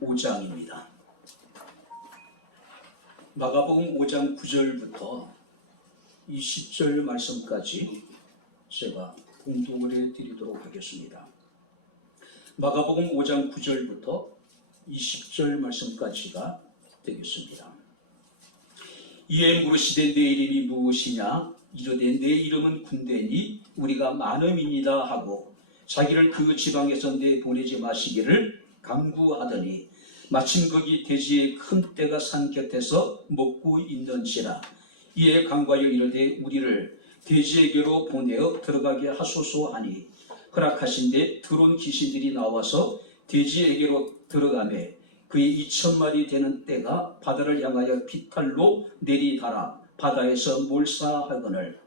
5장입니다. 마가복음 5장 9절부터 20절 말씀까지 제가 공독을 해드리도록 하겠습니다. 마가복음 5장 9절부터 20절 말씀까지가 되겠습니다. 이에 물으시되 내 이름이 무엇이냐? 이르되 내 이름은 군대니 우리가 많음이니이다 하고 자기를 그 지방에서 내보내지 마시기를 간구하더니 마침 거기 돼지의 큰 떼가 산 곁에서 먹고 있는지라. 이에 간구하여 이르되 우리를 돼지에게로 보내어 들어가게 하소서 하니 허락하신데 들어온 귀신들이 나와서 돼지에게로 들어가매 그의 2,000마리 되는 떼가 바다를 향하여 비탈로 내리달아 바다에서 몰사하거늘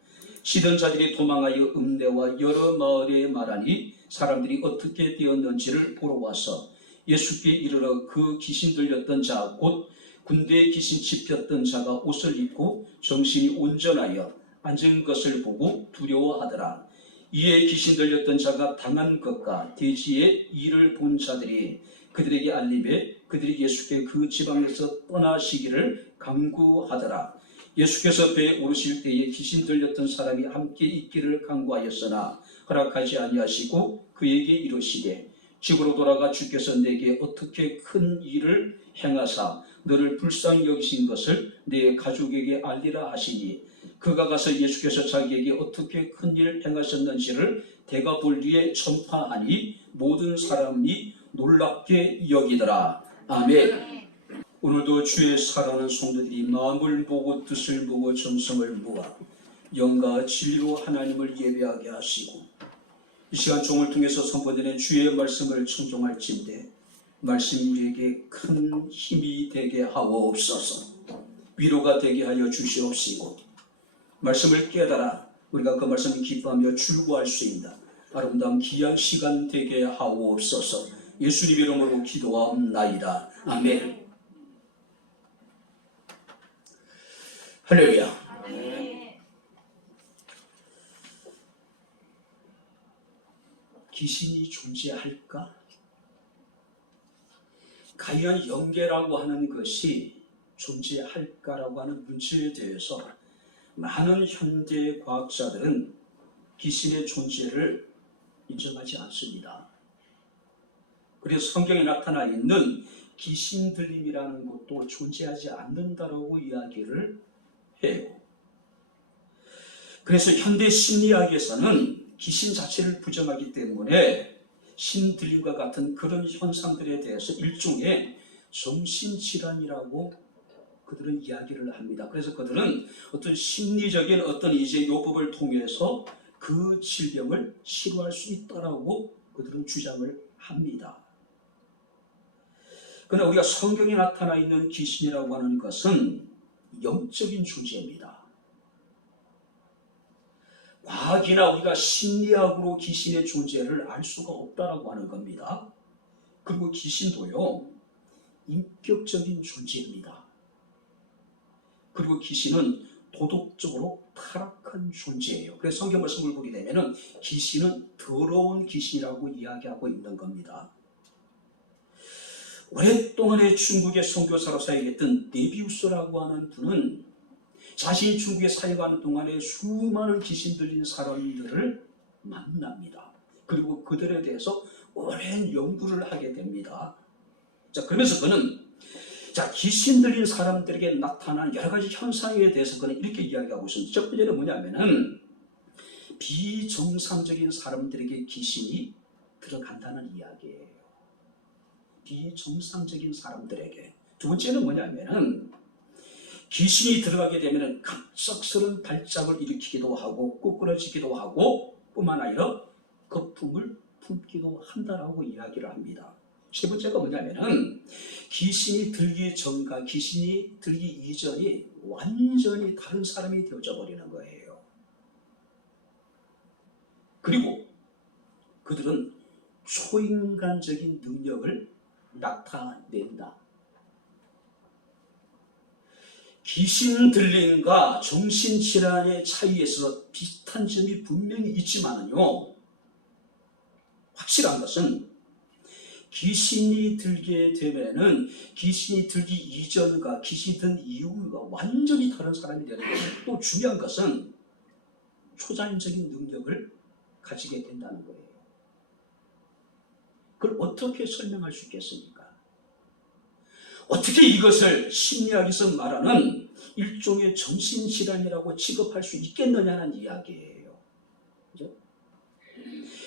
시던 자들이 도망하여 읍내와 여러 마을에 말하니 사람들이 어떻게 되었는지를 보러 와서 예수께 이르러 그 귀신 들렸던 자 곧 군대에 귀신 집혔던 자가 옷을 입고 정신이 온전하여 앉은 것을 보고 두려워하더라. 이에 귀신 들렸던 자가 당한 것과 돼지의 일을 본 자들이 그들에게 알림해 그들이 예수께 그 지방에서 떠나시기를 간구하더라. 예수께서 배에 오르실 때에 귀신 들렸던 사람이 함께 있기를 간구하였으나 허락하지 아니하시고 그에게 이르시되 집으로 돌아가 주께서 내게 어떻게 큰 일을 행하사 너를 불쌍히 여기신 것을 내 가족에게 알리라 하시니 그가 가서 예수께서 자기에게 어떻게 큰 일을 행하셨는지를 대가 볼 뒤에 전파하니 모든 사람이 놀랍게 여기더라. 아멘. 오늘도 주의 사랑하는 성도들이 마음을 보고 뜻을 보고 정성을 모아 영과 진리로 하나님을 예배하게 하시고 이 시간 종을 통해서 선포되는 주의 말씀을 청종할진대 말씀이 우리에게 큰 힘이 되게 하옵소서. 위로가 되게 하여 주시옵시고 말씀을 깨달아 우리가 그 말씀을 기뻐하며 출구할 수 있는 아름다운 귀한 시간 되게 하옵소서. 예수님 이름으로 기도하옵나이다. 아멘. 할렐루야. 귀신이 존재할까? 과연 영계라고 하는 것이 존재할까라고 하는 문제에 대해서 많은 현대 과학자들은 귀신의 존재를 인정하지 않습니다. 그래서 성경에 나타나 있는 귀신 들림이라는 것도 존재하지 않는다라고 이야기를 해요. 그래서 현대 심리학에서는 귀신 자체를 부정하기 때문에 신들림과 같은 그런 현상들에 대해서 일종의 정신질환이라고 그들은 이야기를 합니다. 그래서 그들은 어떤 심리적인 어떤 이제 요법을 통해서 그 질병을 치료할 수 있다라고 그들은 주장을 합니다. 그러나 우리가 성경에 나타나 있는 귀신이라고 하는 것은 영적인 존재입니다. 과학이나 우리가 심리학으로 귀신의 존재를 알 수가 없다라고 하는 겁니다. 그리고 귀신도요, 인격적인 존재입니다. 그리고 귀신은 도덕적으로 타락한 존재예요. 그래서 성경 말씀을 보게 되면 귀신은 더러운 귀신이라고 이야기하고 있는 겁니다. 오랫동안의 중국의 선교사로 사역했던 네비우스라고 하는 분은 자신이 중국에 사역하는 동안에 수많은 귀신 들린 사람들을 만납니다. 그리고 그들에 대해서 오랜 연구를 하게 됩니다. 자, 그러면서 그는 귀신 들린 사람들에게 나타나는 여러 가지 현상에 대해서 그는 이렇게 이야기하고 있습니다. 첫 번째는 뭐냐면은 비정상적인 사람들에게 귀신이 들어간다는 이야기예요. 비정상적인 사람들에게. 두 번째는 뭐냐면은 귀신이 들어가게 되면 갑작스러운 발작을 일으키기도 하고 꾸꾸러지기도 하고 뿐만 아니라 거품을 품기도 한다라고 이야기를 합니다. 세 번째가 뭐냐면은 귀신이 들기 전과 귀신이 들기 이전이 완전히 다른 사람이 되어져 버리는 거예요. 그리고 그들은 초인간적인 능력을 나타낸다. 귀신 들림과 정신질환의 차이에서 비슷한 점이 분명히 있지만요, 확실한 것은 귀신이 들게 되면은 귀신이 들기 이전과 귀신이 든 이후가 완전히 다른 사람이 되는 거예요. 또 중요한 것은 초자연적인 능력을 가지게 된다는 거예요. 그걸 어떻게 설명할 수 있겠습니까? 어떻게 이것을 심리학에서 말하는 일종의 정신질환이라고 취급할 수 있겠느냐는 이야기예요. 그죠?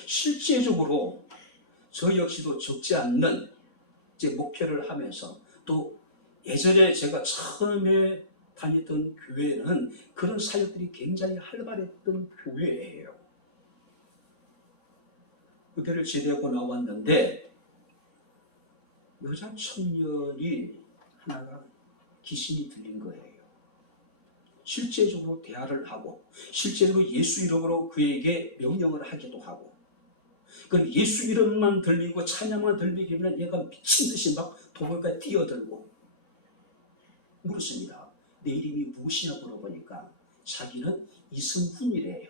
실제적으로 저 역시도 적지 않는 이제 목표를 하면서 또 예전에 제가 처음에 다녔던 교회는 그런 사역들이 굉장히 활발했던 교회예요. 그때를 제대하고 나왔는데 여자 청년이 하나가 귀신이 들린 거예요. 실제적으로 대화를 하고 실제로 예수 이름으로 그에게 명령을 하기도 하고 그 예수 이름만 들리고 찬양만 들리기면 얘가 미친 듯이 막 도로까지 뛰어들고 물었습니다. 내 이름이 무엇이냐 물어보니까 자기는 이승훈이래요.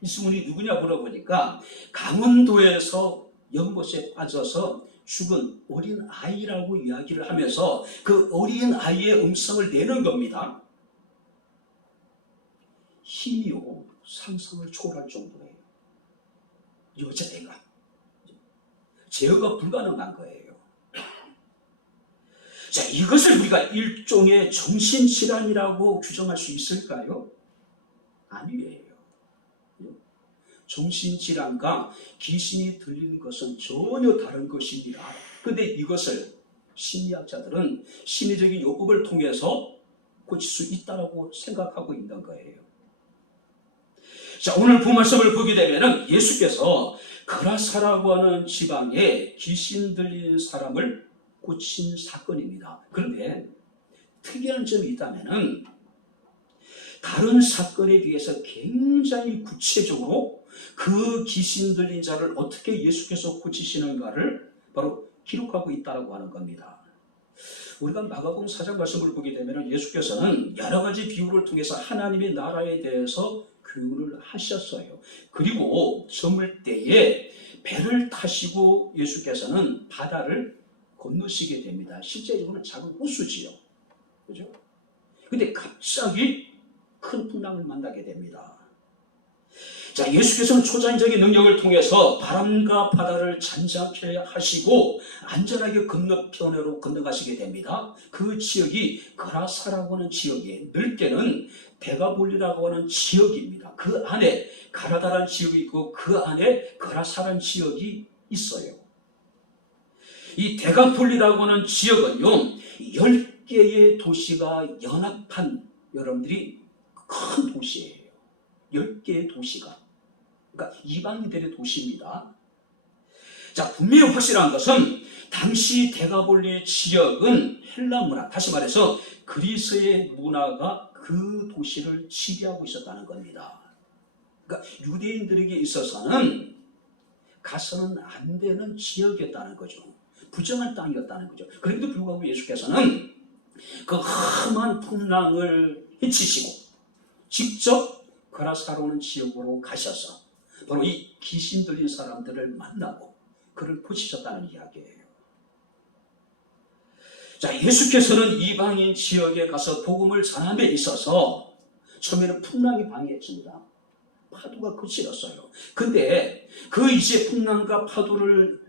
이승훈이 누구냐 물어보니까 강원도에서 연못에 빠져서 죽은 어린 아이라고 이야기를 하면서 그 어린 아이의 음성을 내는 겁니다. 힘이요 상상을 초월할 정도예요. 여자애가 제어가 불가능한 거예요. 자, 이것을 우리가 일종의 정신질환이라고 규정할 수 있을까요? 아니에요. 정신질환과 귀신이 들리는 것은 전혀 다른 것입니다. 그런데 이것을 심리학자들은 심리적인 요법을 통해서 고칠 수 있다고 생각하고 있는 거예요. 자, 오늘 본말씀을 보게 되면 예수께서 그라사라고 하는 지방에 귀신 들린 사람을 고친 사건입니다. 그런데 특이한 점이 있다면 다른 사건에 비해서 굉장히 구체적으로 그 귀신 들린 자를 어떻게 예수께서 고치시는가를 바로 기록하고 있다고 하는 겁니다. 우리가 마가복음 4장 말씀을 보게 되면 예수께서는 여러 가지 비유를 통해서 하나님의 나라에 대해서 교훈을 하셨어요. 그리고 저물 때에 배를 타시고 예수께서는 바다를 건너시게 됩니다. 실제적으로는 작은 호수지요. 그죠? 근데 갑자기 큰 풍랑을 만나게 됩니다. 자, 예수께서는 초자연적인 능력을 통해서 바람과 바다를 잔잔케 하시고 안전하게 건너편으로 건너가시게 됩니다. 그 지역이 그라사라고 하는 지역이에요. 넓게는 데가볼리라고 하는 지역입니다. 그 안에 가라다라는 지역이 있고 그 안에 그라사라는 지역이 있어요. 이 데가폴리라고 하는 지역은요 10개의 도시가 연합한 여러분들이 큰 도시예요. 10개의 도시가 그러니까 이방인들의 도시입니다. 자, 분명히 확실한 것은 당시 데가볼리 지역은 헬라 문화, 다시 말해서 그리스의 문화가 그 도시를 지배하고 있었다는 겁니다. 그러니까 유대인들에게 있어서는 가서는 안 되는 지역이었다는 거죠. 부정한 땅이었다는 거죠. 그런데도 불구하고 예수께서는 그 험한 풍랑을 헤치시고 직접 그라사라는 지역으로 가셔서 바로 이 귀신 들린 사람들을 만나고 그를 고치셨다는 이야기예요. 자, 예수께서는 이방인 지역에 가서 복음을 전함에 있어서 처음에는 풍랑이 방해했습니다. 파도가 그칠었어요. 근데 그 이제 풍랑과 파도를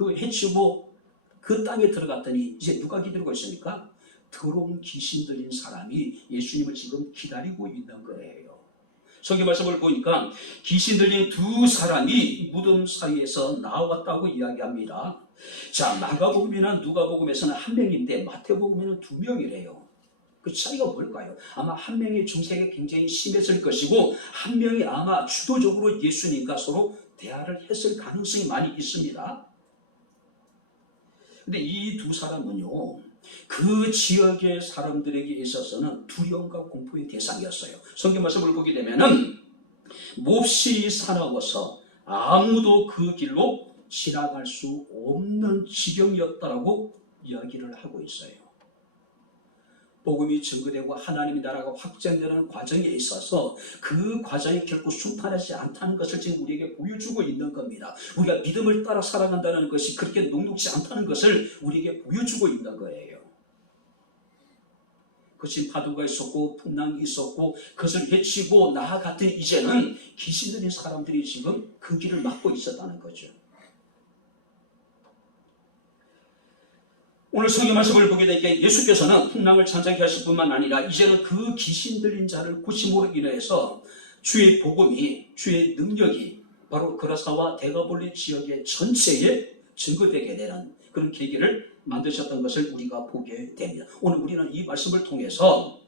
해치고 그 땅에 들어갔더니 이제 누가 기다리고 있습니까? 더러운 귀신 들린 사람이 예수님을 지금 기다리고 있는 거예요. 성경 말씀을 보니까 귀신 들린 두 사람이 무덤 사이에서 나왔다고 이야기합니다. 자, 마가복음이나 누가복음에서는 한 명인데 마태복음에는 두 명이래요. 그 차이가 뭘까요? 아마 한 명의 중세가 굉장히 심했을 것이고 한 명이 아마 주도적으로 예수님과 서로 대화를 했을 가능성이 많이 있습니다. 근데 이 두 사람은요 그 지역의 사람들에게 있어서는 두려움과 공포의 대상이었어요. 성경 말씀을 보게 되면은 몹시 사나워서 아무도 그 길로 지나갈 수 없는 지경이었다라고 이야기를 하고 있어요. 복음이 증거되고 하나님의 나라가 확장되는 과정에 있어서 그 과정이 결코 순탄하지 않다는 것을 지금 우리에게 보여주고 있는 겁니다. 우리가 믿음을 따라 살아간다는 것이 그렇게 녹록지 않다는 것을 우리에게 보여주고 있는 거예요. 그것이 파도가 있었고 풍랑이 있었고 그것을 헤치고 나아갔더니 이제는 귀신 들린 사람들이 지금 그 길을 막고 있었다는 거죠. 오늘 성경 말씀을 보게 되니까 예수께서는 풍랑을 잠잠케 하실 뿐만 아니라 이제는 그 귀신 들린 자를 고침으로 인해서 주의 복음이, 주의 능력이 바로 그라사와 데가볼리 지역의 전체에 증거되게 되는 그런 계기를 만드셨던 것을 우리가 보게 됩니다. 오늘 우리는 이 말씀을 통해서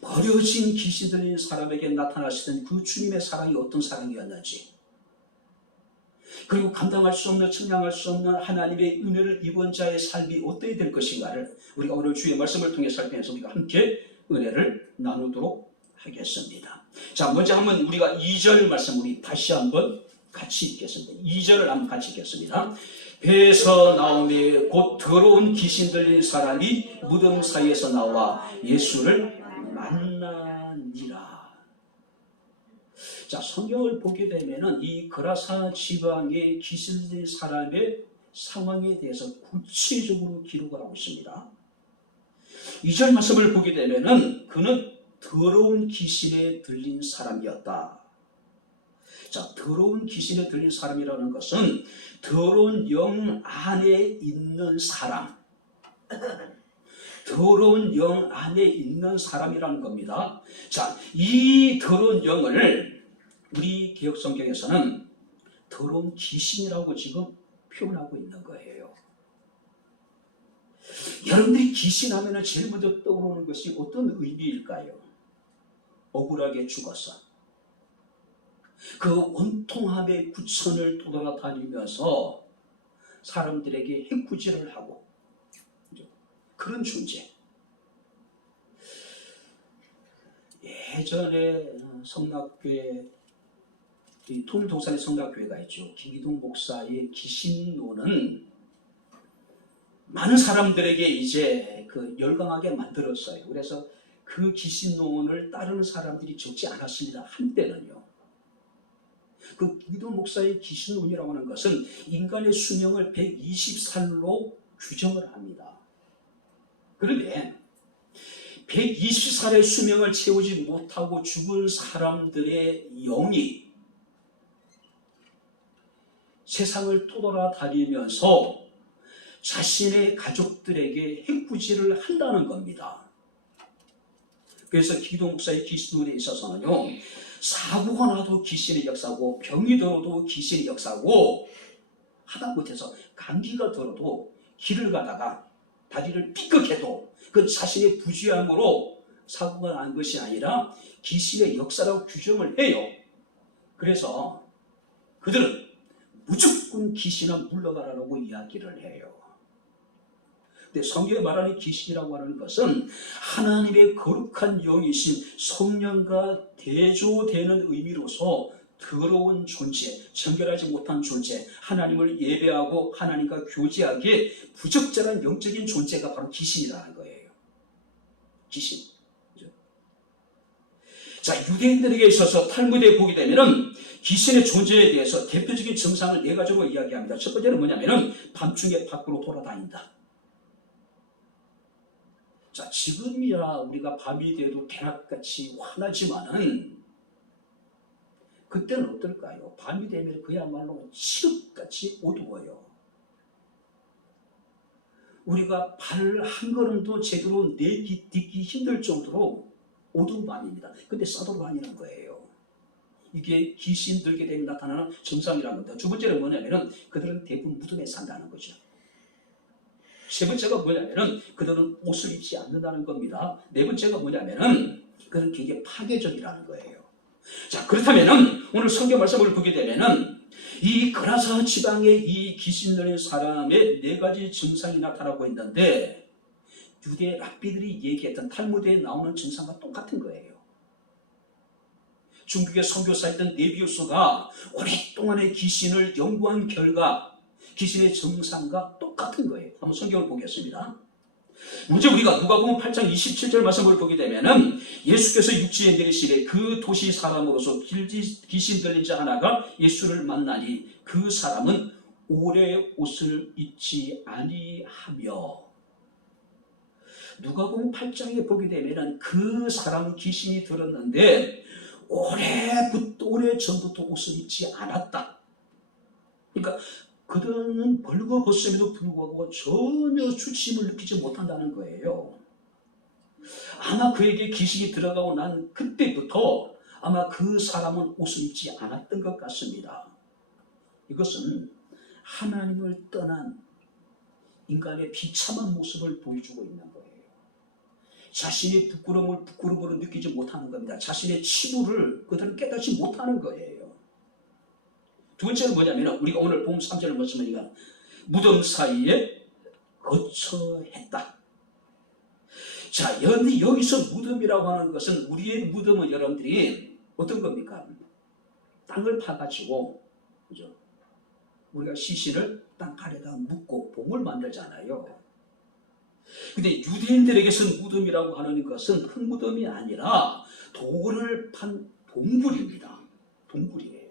버려진 귀신 들린 사람에게 나타나시던 그 주님의 사랑이 어떤 사랑이었는지, 그리고 감당할 수 없는, 측량할 수 없는 하나님의 은혜를 입은 자의 삶이 어떻게 될 것인가를 우리가 오늘 주의 말씀을 통해 살피면서 우리가 함께 은혜를 나누도록 하겠습니다. 자, 먼저 한번 우리가 2절 말씀 우리 다시 한번 같이 읽겠습니다. 2절을 한번 같이 읽겠습니다. 배에서 나오매 곧 더러운 귀신 들린 사람이 무덤 사이에서 나와 예수를 만나니라. 자, 성경을 보게 되면은 이 그라사 지방의 귀신 들린 사람의 상황에 대해서 구체적으로 기록을 하고 있습니다. 2절 말씀을 보게 되면은 그는 더러운 귀신에 들린 사람이었다. 자, 더러운 귀신에 들린 사람이라는 것은 더러운 영 안에 있는 사람, 더러운 영 안에 있는 사람이라는 겁니다. 자, 이 더러운 영을 우리 개혁성경에서는 더러운 귀신이라고 지금 표현하고 있는 거예요. 여러분들이 귀신 하면 제일 먼저 떠오르는 것이 어떤 의미일까요? 억울하게 죽었어. 그 원통함의 구천을 돌아다니면서 사람들에게 해코지를 하고 그런 존재. 예전에 성락교회, 통일동산의 성락교회가 있죠. 김기동 목사의 귀신론은 많은 사람들에게 이제 그 열광하게 만들었어요. 그래서 그 귀신론을 따르는 사람들이 적지 않았습니다. 한때는요. 그 김기동 목사의 귀신론이라고 하는 것은 인간의 수명을 120살로 규정을 합니다. 그런데 120살의 수명을 채우지 못하고 죽은 사람들의 영이 세상을 떠돌아다니면서 자신의 가족들에게 해코지를 한다는 겁니다. 그래서 김기동 목사의 귀신론에 있어서는요, 사고가 나도 귀신의 역사고 병이 들어도 귀신의 역사고 하다못해서 감기가 들어도 길을 가다가 다리를 삐끗해도 그 자신의 부주의함으로 사고가 난 것이 아니라 귀신의 역사라고 규정을 해요. 그래서 그들은 무조건 귀신은 물러가라고 이야기를 해요. 근데 성경에 말하는 귀신이라고 하는 것은 하나님의 거룩한 영이신 성령과 대조되는 의미로서 더러운 존재, 정결하지 못한 존재, 하나님을 예배하고 하나님과 교제하기에 부적절한 영적인 존재가 바로 귀신이라는 거예요. 귀신. 자, 유대인들에게 있어서 탈무드에 보게 되면은 귀신의 존재에 대해서 대표적인 증상을 4가지로 이야기합니다. 첫 번째는 뭐냐면은 밤중에 밖으로 돌아다닌다. 자, 지금이야 우리가 밤이 돼도 대낮같이 환하지만은 그때는 어떨까요? 밤이 되면 그야말로 칠흑같이 어두워요. 우리가 발 한 걸음도 제대로 내딛기 힘들 정도로 어두운 밤입니다. 근데 싸돌아다니는 거예요. 이게 귀신 들게 되면 나타나는 증상이라는 겁니다. 두 번째는 뭐냐면은 그들은 대부분 무덤에 산다는 거죠. 세 번째가 뭐냐면은 그들은 옷을 입지 않는다는 겁니다. 네 번째가 뭐냐면은 그들은 굉장히 파괴적이라는 거예요. 자, 그렇다면은 오늘 성경 말씀을 보게 되면은 이 그라사 지방의 이 귀신 들린 사람의 4가지 증상이 나타나고 있는데 유대 랍비들이 얘기했던 탈무드에 나오는 증상과 똑같은 거예요. 중국의 선교사였던 네비우스가 오랫동안의 귀신을 연구한 결과 귀신의 증상과 똑같은 거예요. 한번 성경을 보겠습니다. 먼저 우리가 누가복음 8장 27절 말씀을 보게 되면은 예수께서 육지에 내리시되 그 도시 사람으로서 귀신 들린 자 하나가 예수를 만나니 그 사람은 오래 옷을 입지 아니하며. 누가복음 8장에 보게 되면은 그 사람 귀신이 들었는데 오래 전부터 옷을 입지 않았다. 그러니까 그들은 벌거벗음에도 불구하고 전혀 수침을 느끼지 못한다는 거예요. 아마 그에게 귀신이 들어가고 난 그때부터 아마 그 사람은 옷을 입지 않았던 것 같습니다. 이것은 하나님을 떠난 인간의 비참한 모습을 보여주고 있는 거예요. 자신의 부끄러움으로 느끼지 못하는 겁니다. 자신의 치부를 그들은 깨닫지 못하는 거예요. 두 번째는 뭐냐면 우리가 오늘 본 3절을 말씀하니까 무덤 사이에 거처했다. 자, 여기서 무덤이라고 하는 것은 우리의 무덤은 여러분들이 어떤 겁니까? 땅을 파가지고, 그죠? 우리가 시신을 땅 아래다 묻고 봉을 만들잖아요. 근데 유대인들에게서는 무덤이라고 하는 것은 흙무덤이 아니라 돌을 판 동굴입니다. 동굴이에요.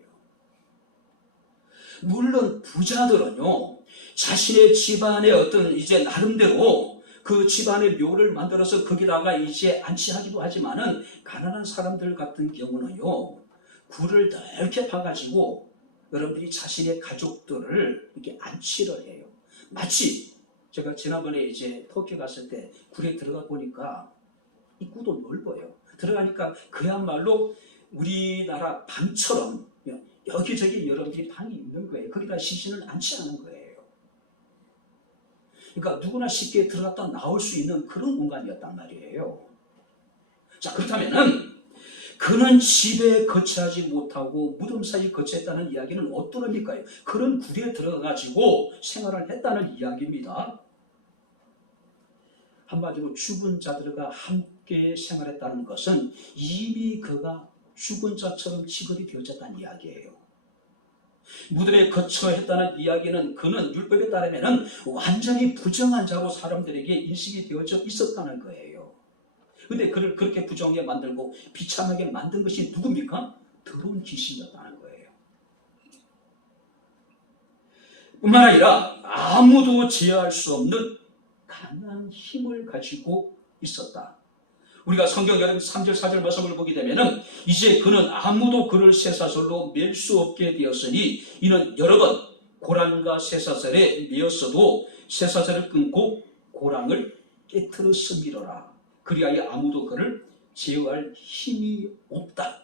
물론 부자들은요, 자신의 집안의 어떤 이제 나름대로 그 집안의 묘를 만들어서 거기다가 이제 안치하기도 하지만은 가난한 사람들 같은 경우는요, 굴을 넓게 파가지고 여러분들이 자신의 가족들을 이렇게 안치를 해요. 마치 제가 지난번에 이제 터키 갔을 때 굴에 들어가 보니까 입구도 넓어요. 들어가니까 그야말로 우리나라 방처럼 여기저기 여러분들이 방이 있는 거예요. 거기다 시신을 안치하는 거예요. 그러니까 누구나 쉽게 들어갔다 나올 수 있는 그런 공간이었단 말이에요. 자, 그렇다면은 그는 집에 거처하지 못하고 무덤 사이에 거처했다는 이야기는 어떤 의미일까요? 그런 굴에 들어가가지고 생활을 했다는 이야기입니다. 한마디로 죽은 자들과 함께 생활했다는 것은 이미 그가 죽은 자처럼 취급이 되어졌다는 이야기예요. 무덤에 거처했다는 이야기는 그는 율법에 따르면 완전히 부정한 자로 사람들에게 인식이 되어져 있었다는 거예요. 근데 그를 그렇게 부정하게 만들고 비참하게 만든 것이 누굽니까? 더러운 귀신이었다는 거예요. 뿐만 아니라 아무도 제어할 수 없는 강한 힘을 가지고 있었다. 우리가 성경 3절 4절 말씀을 보게 되면은 이제 그는 아무도 그를 쇠사슬로 맬 수 없게 되었으니 이는 여러 번 고랑과 쇠사슬에 매었어도 쇠사슬을 끊고 고랑을 깨트렸음이로라. 그리하여 아무도 그를 제어할 힘이 없다.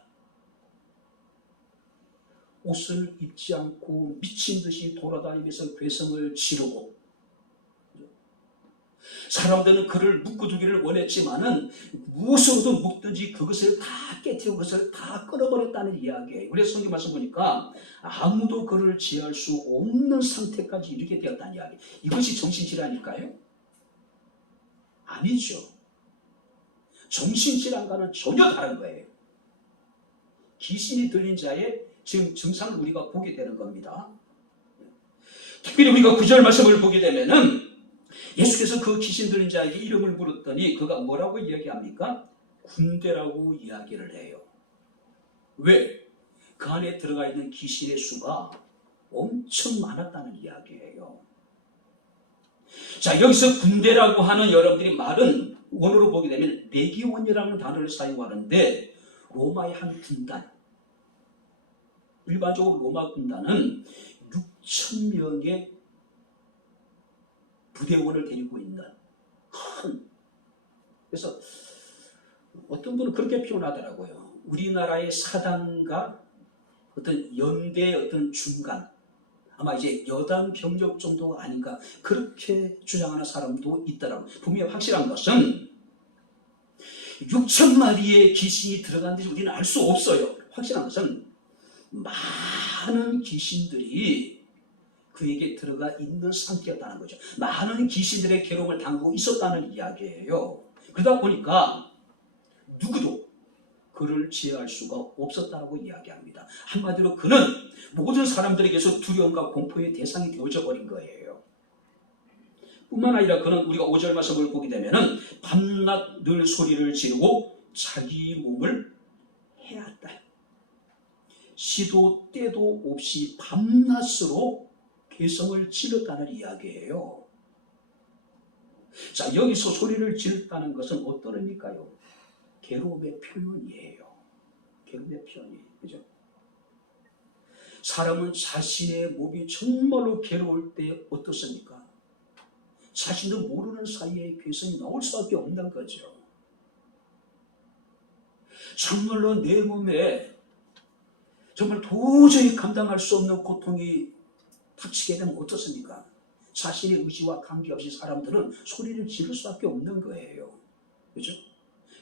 옷을 입지 않고 미친 듯이 돌아다니면서 괴성을 지르고 사람들은 그를 묶어두기를 원했지만은 무엇으로도 묶든지 그것을 다 깨뜨리고 그것을 다 끊어버렸다는 이야기예요. 그래서 성경 말씀 보니까 아무도 그를 제어할 수 없는 상태까지 이르게 되었다는 이야기. 이것이 정신질환일까요? 아니죠. 정신질환과는 전혀 다른 거예요. 귀신이 들린 자의 지금 증상을 우리가 보게 되는 겁니다. 특별히 우리가 9절 말씀을 보게 되면은 예수께서 그 귀신 들린 자에게 이름을 물었더니 그가 뭐라고 이야기합니까? 군대라고 이야기를 해요. 왜? 그 안에 들어가 있는 귀신의 수가 엄청 많았다는 이야기예요. 자, 여기서 군대라고 하는 여러분들이 말은 원어로 보게 되면 레기온이라는 단어를 사용하는데 로마의 한 군단, 일반적으로 로마 군단은 6,000명의 부대원을 데리고 있는 큰, 그래서 어떤 분은 그렇게 표현하더라고요. 우리나라의 사단과 어떤 연대 어떤 중간, 아마 이제 여단 병력 정도가 아닌가 그렇게 주장하는 사람도 있더라고요. 분명히 확실한 것은 6,000마리의 귀신이 들어간지 우리는 알 수 없어요. 확실한 것은 많은 귀신들이 그에게 들어가 있는 상태였다는 거죠. 많은 귀신들의 괴로움을 당하고 있었다는 이야기예요. 그러다 보니까 누구도 그를 제어할 수가 없었다고 이야기합니다. 한마디로 그는 모든 사람들에게서 두려움과 공포의 대상이 되어져 버린 거예요. 뿐만 아니라 그는 우리가 5절 말씀을 보게 되면은 밤낮 늘 소리를 지르고 자기 몸을 해왔다. 시도 때도 없이 밤낮으로 괴성을 지렀다는 이야기예요. 자, 여기서 소리를 지렀다는 것은 어떤 의미일까요? 괴로움의 표현이에요. 괴로움의 표현이. 그죠? 사람은 자신의 몸이 정말로 괴로울 때 어떻습니까? 자신도 모르는 사이에 괴성이 나올 수밖에 없는 거죠. 정말로 내 몸에 정말 도저히 감당할 수 없는 고통이 닥치게 되면 어떻습니까? 자신의 의지와 관계없이 사람들은 소리를 지를 수밖에 없는 거예요. 그죠?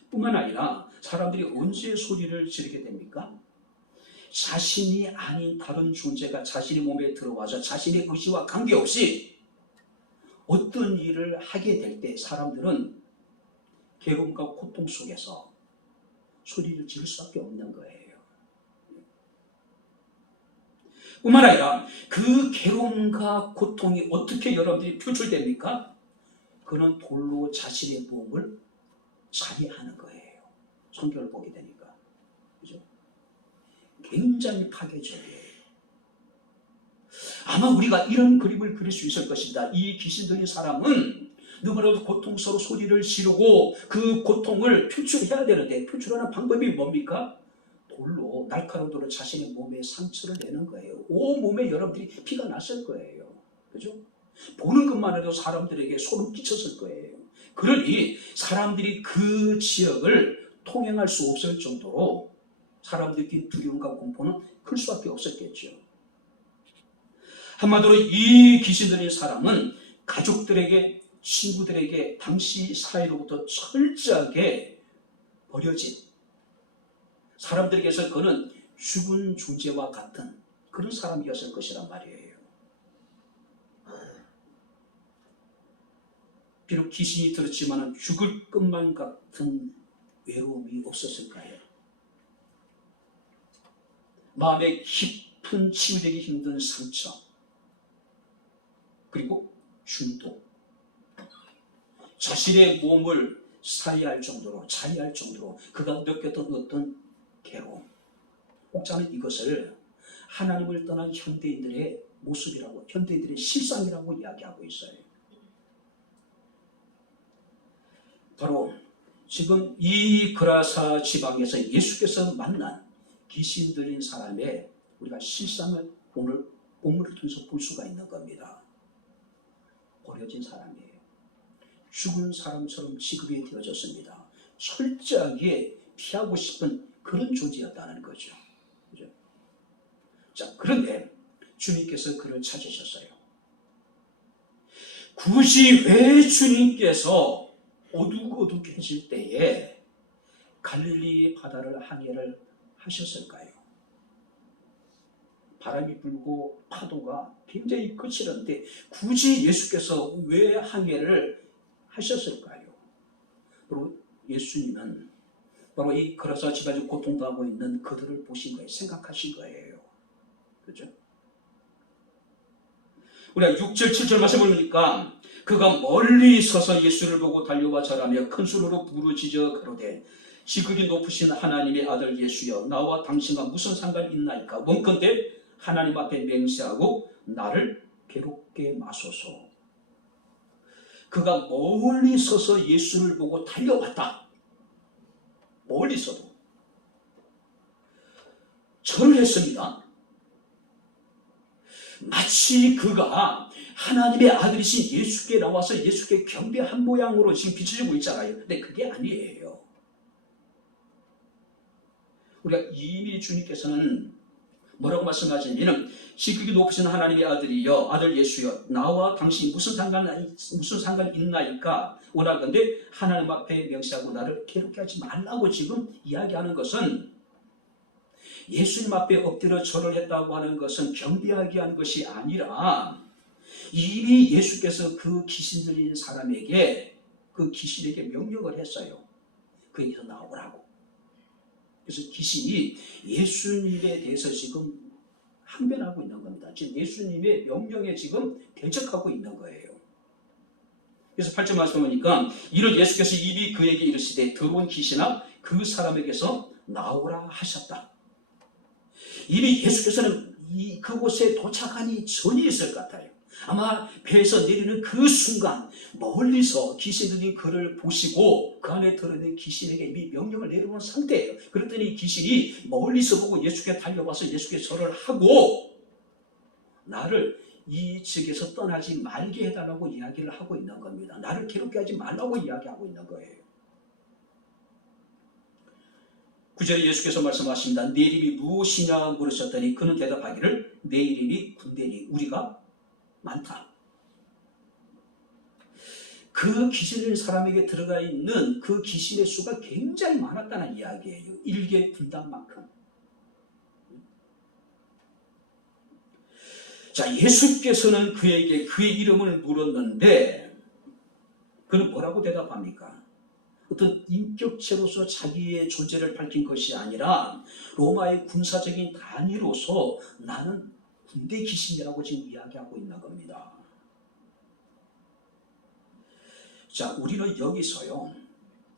뿐만 아니라 사람들이 언제 소리를 지르게 됩니까? 자신이 아닌 다른 존재가 자신의 몸에 들어와서 자신의 의지와 관계없이 어떤 일을 하게 될 때 사람들은 괴로움과 고통 속에서 소리를 지를 수밖에 없는 거예요. 뿐만 아니라 그 괴로움과 고통이 어떻게 여러분들이 표출됩니까? 그는 돌로 자신의 몸을 자리하는 거예요. 성경을 보게 되니까. 그죠? 굉장히 파괴적이에요. 아마 우리가 이런 그림을 그릴 수 있을 것입니다. 이 귀신 들린 사람은 누구라도 고통스러워 소리를 지르고 그 고통을 표출해야 되는데 표출하는 방법이 뭡니까? 돌로, 날카로운 돌로 자신의 몸에 상처를 내는 거예요. 온 몸에 여러분들이 피가 났을 거예요. 그죠? 보는 것만 해도 사람들에게 소름 끼쳤을 거예요. 그러니 사람들이 그 지역을 통행할 수 없을 정도로 사람들끼리 두려움과 공포는 클 수밖에 없었겠죠. 한마디로 이 귀신 들린 사람은 가족들에게, 친구들에게 당시 사회로부터 철저하게 버려진, 사람들에게서 그는 죽은 존재와 같은 그런 사람이었을 것이란 말이에요. 비록 귀신이 들었지만 죽을 것만 같은 외로움이 없었을까요? 마음에 깊은 치유되기 힘든 상처, 그리고 중독, 자신의 몸을 자해할 정도로 그가 느꼈던 어떤 괴로움, 혹자는 이것을 하나님을 떠난 현대인들의 모습이라고, 현대인들의 실상이라고 이야기하고 있어요. 바로 지금 이 그라사 지방에서 예수께서 만난 귀신 들린 사람의 우리가 실상을 오늘 본문을 통해서 볼 수가 있는 겁니다. 버려진 사람이에요. 죽은 사람처럼 취급이 되어졌습니다. 철저하게 피하고 싶은 그런 존재였다는 거죠. 그죠? 자, 그런데 주님께서 그를 찾으셨어요. 굳이 왜 주님께서 어둑어둑해질 때에 갈릴리 바다를 항해를 하셨을까요? 바람이 불고 파도가 굉장히 거칠었는데 굳이 예수께서 왜 항해를 하셨을까요? 바로 예수님은 바로 이 그라사 지방에 고통당하고 있는 그들을 보신 거예요. 생각하신 거예요. 그렇죠? 우리가 6절 7절 말씀을 보니까 그가 멀리 서서 예수를 보고 달려와 절하며 큰 소리로 부르짖어 가로되 지극히 높으신 하나님의 아들 예수여, 나와 당신과 무슨 상관이 있나이까? 원컨대 하나님 앞에 맹세하고 나를 괴롭게 마소서. 그가 멀리 서서 예수를 보고 달려왔다. 멀리서도 절을 했습니다. 마치 그가 하나님의 아들이신 예수께 나와서 예수께 경배한 모양으로 지금 비춰지고 있잖아요. 근데 그게 아니에요. 우리가 이미 주님께서는 뭐라고 말씀하시냐면 지극히 높으신 하나님의 아들이여, 아들 예수여, 나와 당신이 무슨 상관이 있나이까? 원하건대 하나님 앞에 명시하고 나를 괴롭게 하지 말라고 지금 이야기하는 것은, 예수님 앞에 엎드려 절을 했다고 하는 것은 경배하게 한 것이 아니라 이미 예수께서 그 귀신 들린 사람에게, 그 귀신에게 명령을 했어요. 그에게서 나오라고. 그래서 귀신이 예수님에 대해서 지금 항변하고 있는 겁니다. 지금 예수님의 명령에 지금 대적하고 있는 거예요. 그래서 8절 말씀 보니까 이를 예수께서 입이 그에게 이르시되 더러운 귀신아 그 사람에게서 나오라 하셨다. 이미 예수께서는 그곳에 도착하니 전이 있을 것 같아요. 아마 배에서 내리는 그 순간 멀리서 귀신들이 그를 보시고 그 안에 들어있는 귀신에게 이미 명령을 내려놓은 상태예요. 그랬더니 귀신이 멀리서 보고 예수께 달려와서 예수께 절을 하고 나를 이 지역에서 떠나지 말게 해달라고 이야기를 하고 있는 겁니다. 나를 괴롭게 하지 말라고 이야기하고 있는 거예요. 9절에 예수께서 말씀하십니다. 내 이름이 무엇이냐 물으셨더니 그는 대답하기를 내 이름이 군대니 우리가 많다. 그 귀신의 사람에게 들어가 있는 그 귀신의 수가 굉장히 많았다는 이야기예요. 일개 군단만큼. 자, 예수께서는 그에게 그의 이름을 물었는데 그는 뭐라고 대답합니까? 어떤 인격체로서 자기의 존재를 밝힌 것이 아니라 로마의 군사적인 단위로서 나는 군대 귀신이라고 지금 이야기하고 있는 겁니다. 자, 우리는 여기서요,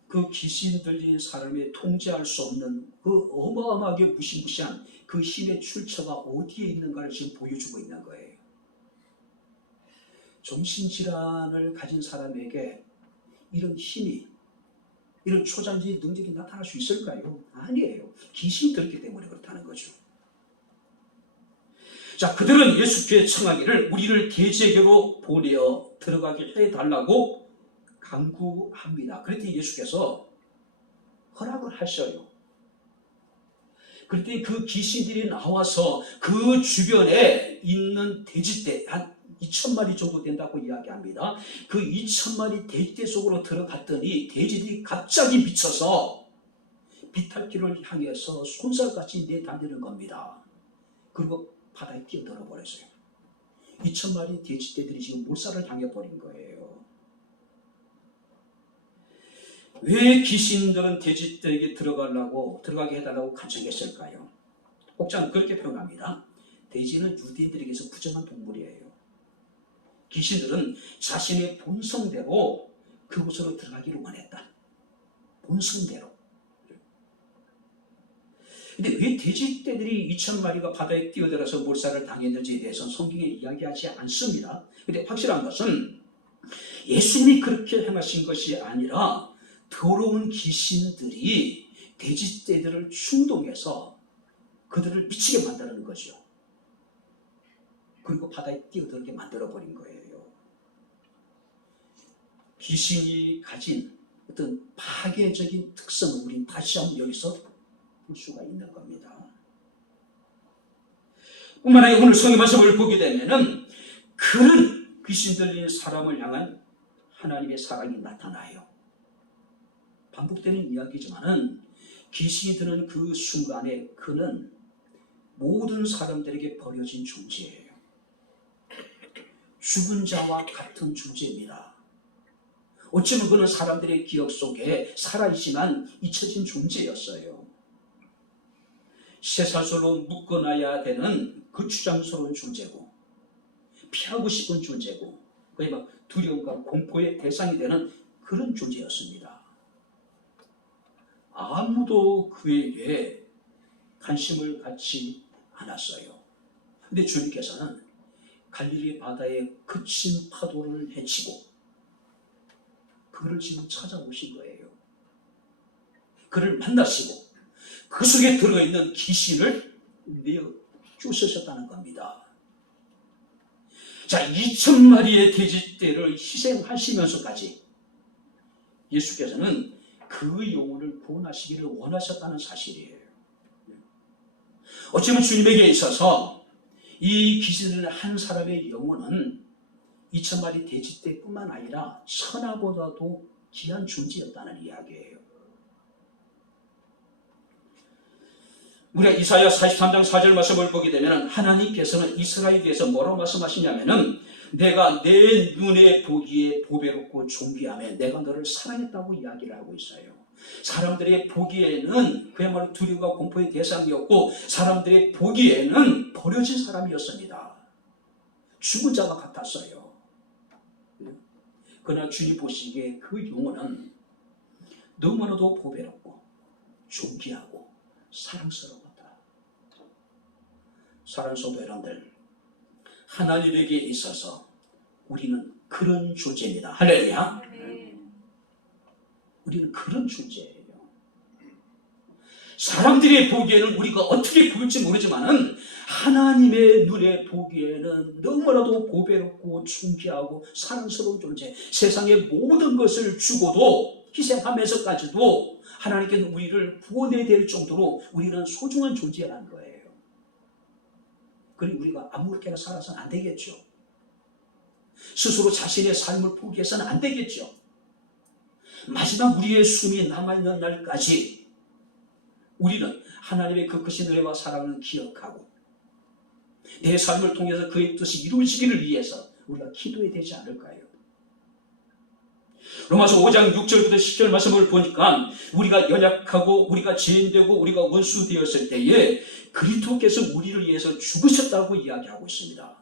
그 귀신 들린 사람의 통제할 수 없는 그 어마어마하게 무시무시한 그 힘의 출처가 어디에 있는가를 지금 보여주고 있는 거예요. 정신질환을 가진 사람에게 이런 힘이, 이런 초자연적인 능력이 나타날 수 있을까요? 아니에요. 귀신이 들었기 때문에 그렇다는 거죠. 자, 그들은 예수께 청하기를 우리를 대제에게로 보내어 들어가게 해달라고 강구합니다. 그랬더니 예수께서 허락을 하셔요. 그랬더니 그 귀신들이 나와서 그 주변에 있는 돼지떼 한 2,000마리 정도 된다고 이야기합니다. 그 2,000마리 돼지떼 속으로 들어갔더니 돼지들이 갑자기 미쳐서 비탈길을 향해서 손살같이 내달리는 겁니다. 그리고 바다에 뛰어들어 버렸어요. 2,000마리 돼지떼들이 지금 몰살을 당해버린 거예요. 왜 귀신들은 돼지떼에게 들어가게 해달라고 간청했을까요? 혹자는 그렇게 표현합니다. 돼지는 유대인들에게서 부정한 동물이에요. 귀신들은 자신의 본성대로 그곳으로 들어가기를 원했다. 본성대로. 근데 왜 돼지떼들이 2,000마리가 바다에 뛰어들어서 몰살을 당했는지에 대해서는 성경에 이야기하지 않습니다. 근데 확실한 것은 예수님이 그렇게 행하신 것이 아니라 더러운 귀신들이 돼지떼들을 충동해서 그들을 미치게 만드는 거죠. 그리고 바다에 뛰어들게 만들어버린 거예요. 귀신이 가진 어떤 파괴적인 특성을 우린 다시 한번 여기서 볼 수가 있는 겁니다. 뿐만 아니라 오늘 성경 말씀을 보게 되면은 그런 귀신 들린 사람을 향한 하나님의 사랑이 나타나요. 반복되는 이야기지만은 귀신이 드는 그 순간에 그는 모든 사람들에게 버려진 존재예요. 죽은 자와 같은 존재입니다. 어쩌면 그는 사람들의 기억 속에 살아있지만 잊혀진 존재였어요. 쇠사슬로 묶어놔야 되는 그 추장스러운 존재고 피하고 싶은 존재고 거의 막 두려움과 공포의 대상이 되는 그런 존재였습니다. 아무도 그에게 관심을 갖지 않았어요. 그런데 주님께서는 갈릴리 바다의 거친 파도를 헤치고 그를 지금 찾아오신 거예요. 그를 만나시고 그 속에 들어있는 귀신을 내어 쫓으셨다는 겁니다. 자, 2,000마리의 돼지떼를 희생하시면서까지 예수께서는 그 영혼을 구원하시기를 원하셨다는 사실이에요. 어쩌면 주님에게 있어서 이 귀신을 한 사람의 영혼은 2,000마리 돼지떼뿐만 아니라 천하보다도 귀한 존재였다는 이야기예요. 우리가 이사야 43장 4절 말씀을 보게 되면 하나님께서는 이스라엘에 대해서 뭐라고 말씀하시냐면은 내가 내 눈에 보기에 보배롭고 존귀하며 내가 너를 사랑했다고 이야기를 하고 있어요. 사람들의 보기에는 그야말로 두려움과 공포의 대상이었고 사람들의 보기에는 버려진 사람이었습니다. 죽은 자가 같았어요. 그러나 주님 보시기에 그 영혼은 너무나도 보배롭고 존귀하고 사랑스러웠다. 사랑하는 성도 여러분들, 하나님에게 있어서 우리는 그런 존재입니다. 할렐루야. 우리는 그런 존재예요. 사람들이 보기에는 우리가 어떻게 보일지 모르지만은 하나님의 눈에 보기에는 너무나도 보배롭고 존귀하고 사랑스러운 존재, 세상의 모든 것을 주고도 희생하면서까지도 하나님께는 우리를 구원해야 될 정도로 우리는 소중한 존재라는 거예요. 그러니 우리가 아무렇게나 살아서는 안 되겠죠. 스스로 자신의 삶을 포기해서는 안 되겠죠. 마지막 우리의 숨이 남아있는 날까지 우리는 하나님의 그 크신 은혜와 사랑을 기억하고 내 삶을 통해서 그의 뜻이 이루어지기를 위해서 우리가 기도해야 되지 않을까요? 로마서 5장 6절부터 10절 말씀을 보니까 우리가 연약하고 우리가 죄인되고 우리가 원수 되었을 때에 그리스도께서 우리를 위해서 죽으셨다고 이야기하고 있습니다.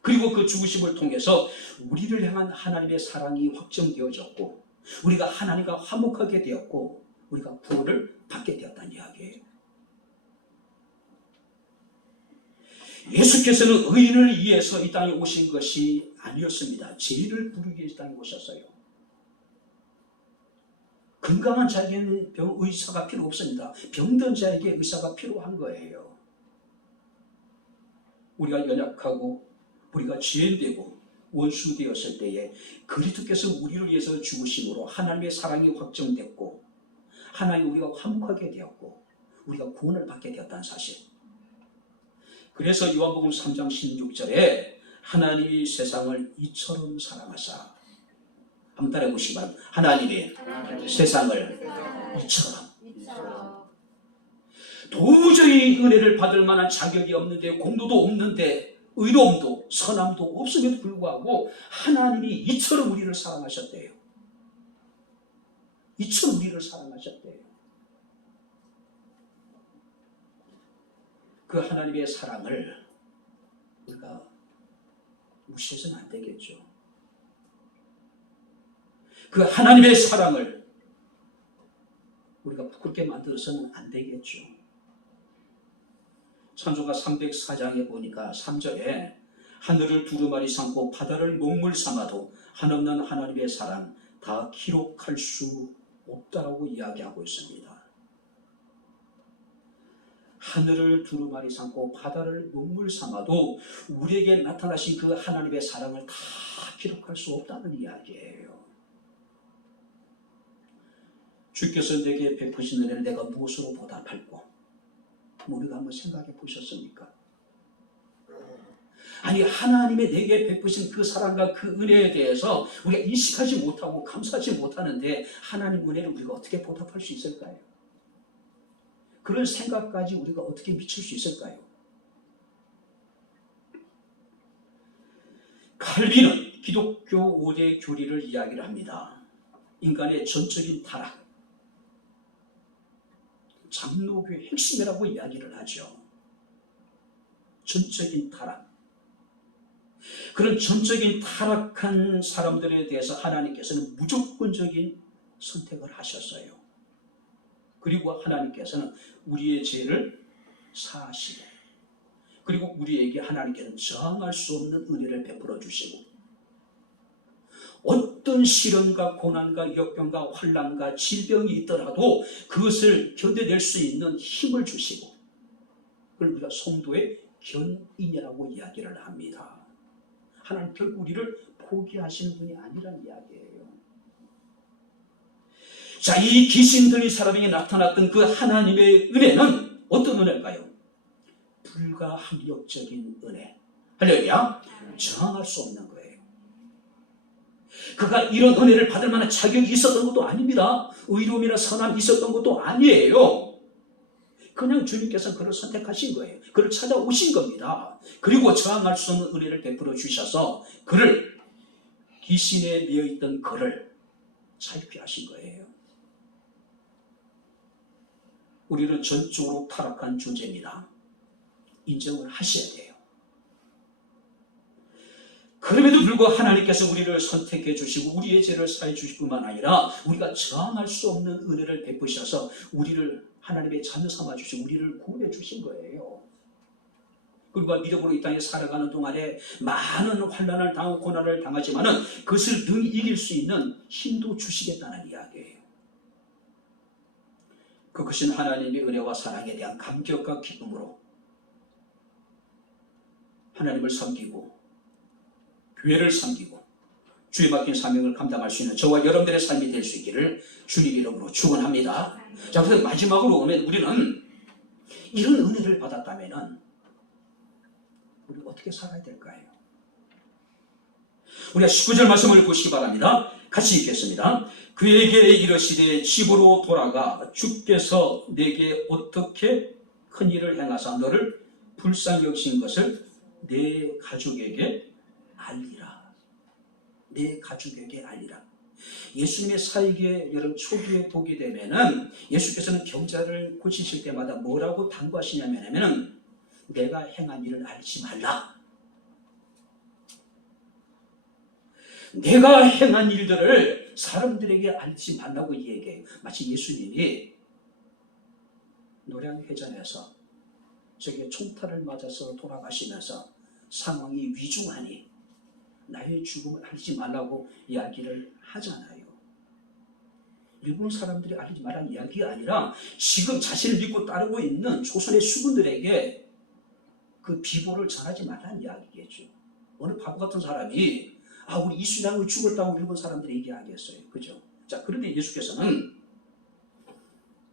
그리고 그 죽으심을 통해서 우리를 향한 하나님의 사랑이 확정되어졌고 우리가 하나님과 화목하게 되었고 우리가 구원을 받게 되었다는 이야기예요. 예수께서는 의인을 위해서 이 땅에 오신 것이 아니었습니다. 죄인을 부르기 위해서 이 땅에 오셨어요. 건강한 자에게는 의사가 필요 없습니다. 병든 자에게 의사가 필요한 거예요. 우리가 연약하고 우리가 죄인되고 원수 되었을 때에 그리스도께서 우리를 위해서 죽으심으로 하나님의 사랑이 확정됐고 하나님 우리가 화목하게 되었고 우리가 구원을 받게 되었다는 사실. 그래서 요한복음 3장 16절에 하나님이 세상을 이처럼 사랑하사, 한번 따라해 보시기 바랍니다. 하나님이 세상을 이처럼. 도저히 은혜를 받을 만한 자격이 없는데, 공도도 없는데, 의로움도 선함도 없음에도 불구하고 하나님이 이처럼 우리를 사랑하셨대요. 이처럼 우리를 사랑하셨대요. 그 하나님의 사랑을 우리가 무시해서는 안 되겠죠. 그 하나님의 사랑을 우리가 부끄럽게 만들어서는 안 되겠죠. 찬송가 304장에 보니까 3절에 하늘을 두루마리 삼고 바다를 먹물 삼아도 한없는 하나님의 사랑 다 기록할 수 없다라고 이야기하고 있습니다. 하늘을 두루마리 삼고 바다를 먹물 삼아도 우리에게 나타나신 그 하나님의 사랑을 다 기록할 수 없다는 이야기예요. 주께서 내게 베푸신 은혜를 내가 무엇으로 보답할꼬? 우리가 한번 생각해 보셨습니까? 아니, 하나님의 내게 베푸신 그 사랑과 그 은혜에 대해서 우리가 인식하지 못하고 감사하지 못하는데 하나님 은혜를 우리가 어떻게 보답할 수 있을까요? 그런 생각까지 우리가 어떻게 미칠 수 있을까요? 칼빈은 기독교 5대 교리를 이야기를 합니다. 인간의 전적인 타락, 장로교의 핵심이라고 이야기를 하죠. 전적인 타락. 그런 전적인 타락한 사람들에 대해서 하나님께서는 무조건적인 선택을 하셨어요. 그리고 하나님께서는 우리의 죄를 사하시고, 그리고 우리에게 하나님께서는 저항할 수 없는 은혜를 베풀어 주시고, 어떤 시련과 고난과 역경과 환난과 질병이 있더라도 그것을 견뎌낼 수 있는 힘을 주시고, 그걸 우리가 성도의 견인이라고 이야기를 합니다. 하나님 결국 우리를 포기하시는 분이 아니라는 이야기예요. 자, 이 귀신 들린 사람에게 나타났던 그 하나님의 은혜는 어떤 은혜일까요? 불가항력적인 은혜. 할렐루야. 저항할 수 없는 거예요. 그가 이런 은혜를 받을 만한 자격이 있었던 것도 아닙니다. 의로움이나 선함이 있었던 것도 아니에요. 그냥 주님께서 그를 선택하신 거예요. 그를 찾아오신 겁니다. 그리고 저항할 수 없는 은혜를 베풀어 주셔서 그를, 귀신에 매여있던 그를 자유케 하신 거예요. 우리는 전적으로 타락한 존재입니다. 인정을 하셔야 돼요. 그럼에도 불구하고 하나님께서 우리를 선택해 주시고 우리의 죄를 사해 주실 뿐만 아니라 우리가 저항할 수 없는 은혜를 베푸셔서 우리를 하나님의 자녀 삼아 주시고 우리를 구원해 주신 거예요. 그리고 믿음으로 이 땅에 살아가는 동안에 많은 환난을 당하고 고난을 당하지만은 그것을 능히 이길 수 있는 힘도 주시겠다는 이야기예요. 그것은 하나님의 은혜와 사랑에 대한 감격과 기쁨으로 하나님을 섬기고 교회를 섬기고 주의 맡긴 사명을 감당할 수 있는 저와 여러분들의 삶이 될 수 있기를 주님 이름으로 축원합니다. 자, 그래서 마지막으로 오면 우리는 이런 은혜를 받았다면은 우리 어떻게 살아야 될까요? 우리가 19절 말씀을 보시기 바랍니다. 같이 읽겠습니다. 그에게 이르시되 집으로 돌아가 주께서 내게 어떻게 큰 일을 행하사 너를 불쌍히 여기신 것을 내 가족에게 알리라. 내 가족에게 알리라. 예수님의 사역의 여러분 초기에 보게 되면은 예수께서는 병자를 고치실 때마다 뭐라고 당부하시냐면은 내가 행한 일을 알지 말라. 내가 행한 일들을 사람들에게 알지 말라고 얘기해요. 마치 예수님이 노량회전에서 저게 총탈을 맞아서 돌아가시면서 상황이 위중하니 나의 죽음을 알지 말라고 이야기를 하잖아요. 일본 사람들이 알지 말라는 이야기가 아니라 지금 자신을 믿고 따르고 있는 조선의 수군들에게 그 비보를 전하지 말라는 이야기겠죠. 어느 바보 같은 사람이 우리 이수장이 죽었다고 일본 사람들이 얘기하겠어요. 그죠? 자, 그런데 예수께서는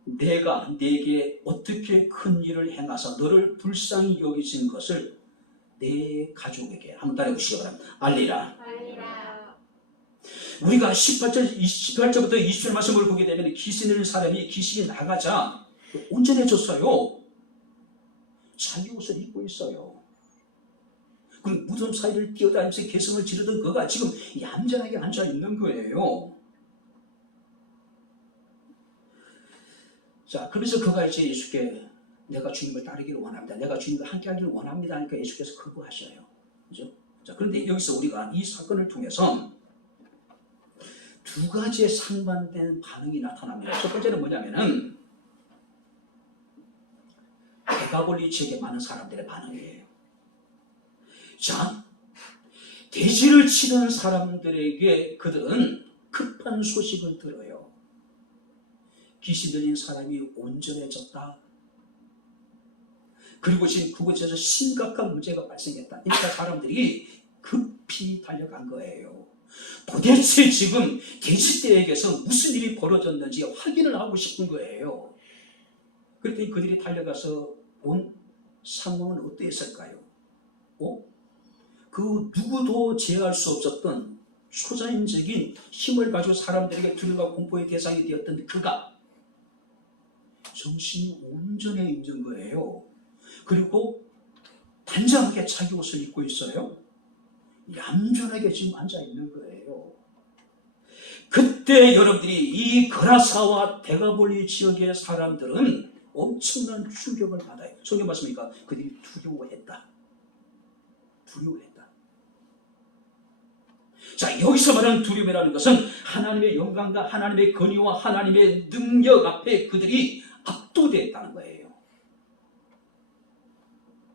내가 네게 어떻게 큰 일을 행하사 너를 불쌍히 여기신 것을 내 가족에게 한번 따라해보시기 바랍니다. 알리라. 우리가 18절부터 20절 말씀을 보게 되면 귀신 있는 사람이 귀신이 나가자 온전해졌어요. 자기 옷을 입고 있어요. 그리고 무덤 사이를 뛰어다니면서 개성을 지르던 그가 지금 얌전하게 앉아 있는 거예요. 자, 그래서 그가 이제 예수께 내가 주님을 따르기를 원합니다. 내가 주님과 함께 하기를 원합니다. 하니까 예수께서 거부하셔요. 그죠? 자, 그런데 여기서 우리가 이 사건을 통해서 두 가지의 상반된 반응이 나타납니다. 첫 번째는 뭐냐면은 대가볼리 지역에 많은 사람들의 반응이에요. 자, 대지를 치는 사람들에게 그들은 급한 소식을 들어요. 귀신 들린 사람이 온전해졌다. 그리고 지금 그곳에서 심각한 문제가 발생했다. 그러니까 사람들이 급히 달려간 거예요. 도대체 지금 대지대에게서 무슨 일이 벌어졌는지 확인을 하고 싶은 거예요. 그랬더니 그들이 달려가서 본 상황은 어땠을까요? 그 누구도 제어할 수 없었던 초자연적인 힘을 가지고 사람들에게 두려움과 공포의 대상이 되었던 그가 정신이 온전해 있는 거예요. 그리고 단정하게 자기 옷을 입고 있어요. 얌전하게 지금 앉아 있는 거예요. 그때 여러분들이 이 거라사와 대가볼리 지역의 사람들은 엄청난 충격을 받아요. 성경 말씀이니까 그들이 두려워했다. 자, 여기서 말하는 두려움이라는 것은 하나님의 영광과 하나님의 권위와 하나님의 능력 앞에 그들이 압도됐다는 거예요.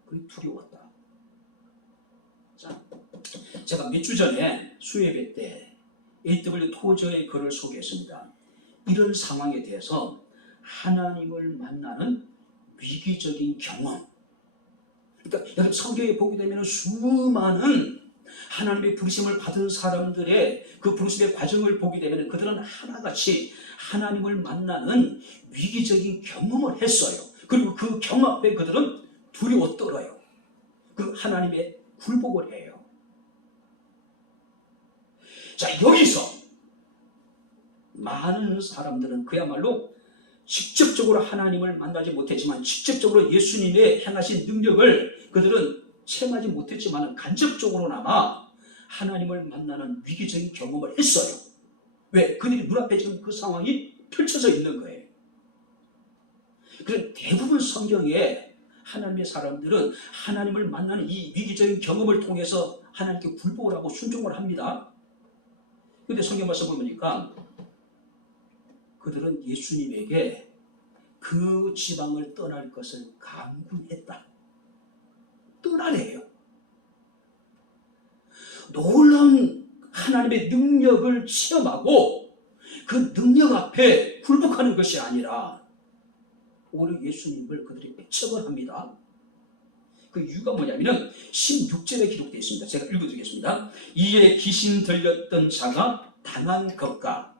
그들이 두려웠다. 자, 제가 몇 주 전에 수예배 때 A.W. 토저의 글을 소개했습니다. 이런 상황에 대해서 하나님을 만나는 위기적인 경험. 그러니까 여러분 성경에 보게 되면 수많은 하나님의 부르심을 받은 사람들의 그 부르심의 과정을 보게 되면 그들은 하나같이 하나님을 만나는 위기적인 경험을 했어요. 그리고 그 경험 앞에 그들은 두려워 떨어요. 그 하나님의 굴복을 해요. 자, 여기서 많은 사람들은 그야말로 직접적으로 하나님을 만나지 못했지만 직접적으로 예수님의 행하신 능력을 그들은 체험하지 못했지만 간접적으로나마 하나님을 만나는 위기적인 경험을 했어요. 왜? 그들이 눈앞에 지금 그 상황이 펼쳐져 있는 거예요. 그래서 대부분 성경에 하나님의 사람들은 하나님을 만나는 이 위기적인 경험을 통해서 하나님께 굴복을 하고 순종을 합니다. 그런데 성경 말씀을 보니까 그들은 예수님에게 그 지방을 떠날 것을 강구했다. 떠나래요. 놀라운 하나님의 능력을 체험하고 그 능력 앞에 굴복하는 것이 아니라 오히려 예수님을 그들이 배척을 합니다. 그 이유가 뭐냐면 16절에 기록되어 있습니다. 제가 읽어드리겠습니다. 이에 귀신 들렸던 자가 당한 것과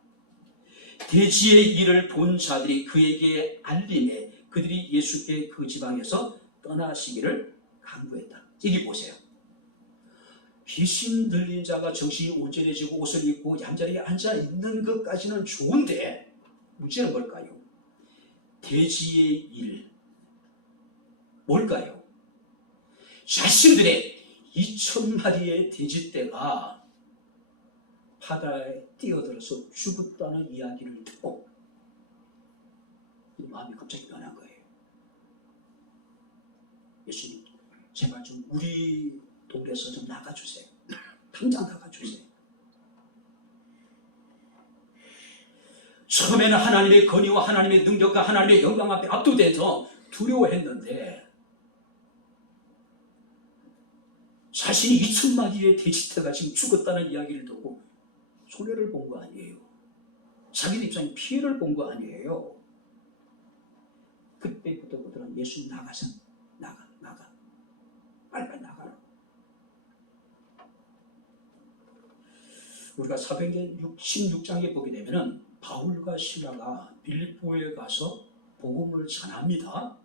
대지의 일을 본 자들이 그에게 알림해 그들이 예수께 그 지방에서 떠나시기를 강구했다. 여기 보세요. 귀신 들린 자가 정신이 온전해지고 옷을 입고 얌전히 앉아 있는 것까지는 좋은데 문제는 뭘까요? 대지의 일 뭘까요? 자신들의 2,000마리의 돼지떼가 바다에 뛰어들어서 죽었다는 이야기를 듣고 마음이 갑자기 변한 거예요. 예수님, 제발 좀 우리 동네에서 좀 나가주세요. 당장 나가주세요. 처음에는 하나님의 권위와 하나님의 능력과 하나님의 영광 앞에 압도돼서 두려워했는데 자신이 2,000마리의 돼지떼가 지금 죽었다는 이야기를 듣고 손해를 본 거 아니에요. 자기들 입장에 피해를 본 거 아니에요. 그때부터 그들은 예수님 나가자. 나가. 빨리 나가라. 우리가 사도행전 16장에 보게 되면은 바울과 실라가 빌립보에 가서 복음을 전합니다.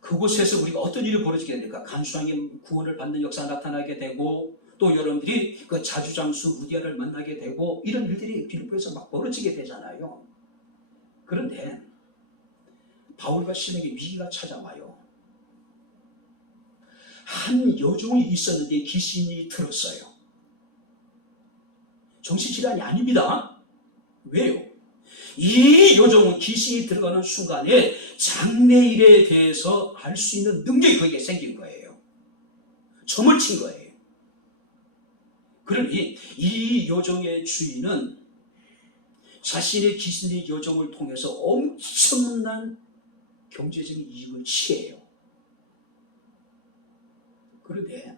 그곳에서 우리가 어떤 일이 벌어지게 됩니까? 간수왕의 구원을 받는 역사가 나타나게 되고 또 여러분들이 그 자주장수 루디아를 만나게 되고 이런 일들이 빌립보에서 막 벌어지게 되잖아요. 그런데 바울과 실라에게 위기가 찾아와요. 한 여종이 있었는데 귀신이 들었어요. 정신질환이 아닙니다. 왜요? 이 여종은 귀신이 들어가는 순간에 장래일에 대해서 알 수 있는 능력이 그에게 생긴 거예요. 점을 친 거예요. 그러니 이 여종의 주인은 자신의 귀신의 여종을 통해서 엄청난 경제적인 이익을 취해요. 그런데